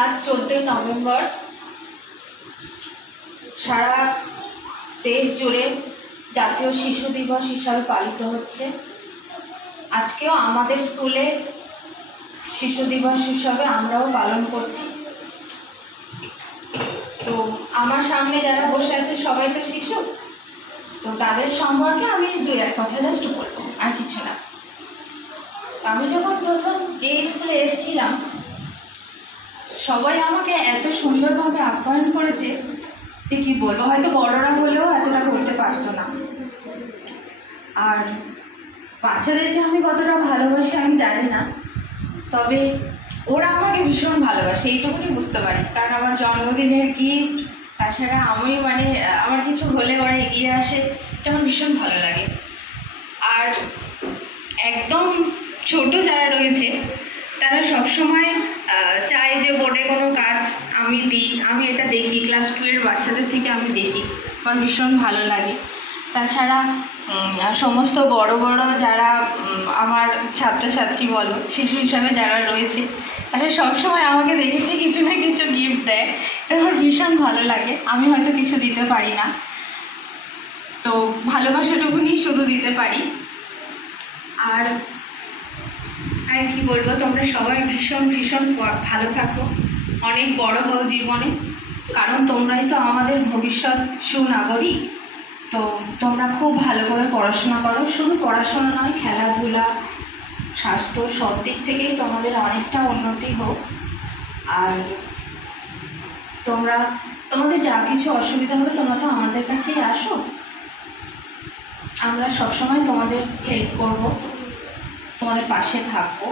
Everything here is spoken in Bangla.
আজ 14ই নভেম্বর সারা দেশ জুড়ে জাতীয় শিশু দিবস হিসাবে পালিত হচ্ছে। আজকেও আমাদের স্কুলে শিশু দিবস হিসাবে আমরাও পালন করছি। তো আমার সামনে যারা বসে আছে সবাই তো শিশু, তো তাদের সম্পর্কে আমি দুই এক কথা জাস্ট বলবো, আর কিছু না। আমি যখন প্রথম এই স্কুলে এসেছিলাম, সবাই আমাকে এত সুন্দরভাবে আপ্যায়ন করেছে যে কি বলবো, হয়তো বড়রা হলেও এতটা করতে পারতো না। আর বাচ্চাদেরকে আমি কতটা ভালোবাসি আমি জানি না, তবে ওরা আমাকে ভীষণ ভালোবাসে এইটুকুনি বুঝতে পারি। কারণ আমার জন্মদিনের গিফট, তাছাড়া আমি আমার কিছু হলে ওরা এগিয়ে আসে, এটা আমার ভীষণ ভালো লাগে। আর একদম ছোট যারা রয়েছে তারা সবসময় চায় যে বোর্ডে কোনো কাজ আমি দিই। আমি এটা দেখি ক্লাস 2 এর বাচ্চাদের থেকে আমি দেখি, আমার ভীষণ ভালো লাগে। তাছাড়া সমস্ত বড় বড় যারা আমার ছাত্রছাত্রী বলো, শিশু হিসাবে যারা রয়েছে, তারা সবসময় আমাকে দেখেছি কিছু না কিছু গিফট দেয়, আমার ভীষণ ভালো লাগে। আমি হয়তো কিছু দিতে পারি না, তো ভালোবাসাটুকুনি শুধু দিতে পারি। আর কি বলবো, তোমরা সবাই ভীষণ ভীষণ ভালো থাকো, অনেক বড় হও জীবনে, কারণ তোমরাই তো আমাদের ভবিষ্যৎ সুনাগরিক। তো তোমরা খুব ভালো করে পড়াশোনা করো, শুধু পড়াশোনা নয়, খেলাধুলা, স্বাস্থ্য, সব দিক থেকেই তোমাদের অনেকটা উন্নতি হোক। আর তোমাদের যা কিছু অসুবিধা হবে তোমরা তো আমাদের কাছেই আসো, আমরা সবসময় তোমাদের হেল্প করব, তোমাদের পাশে থাকবো।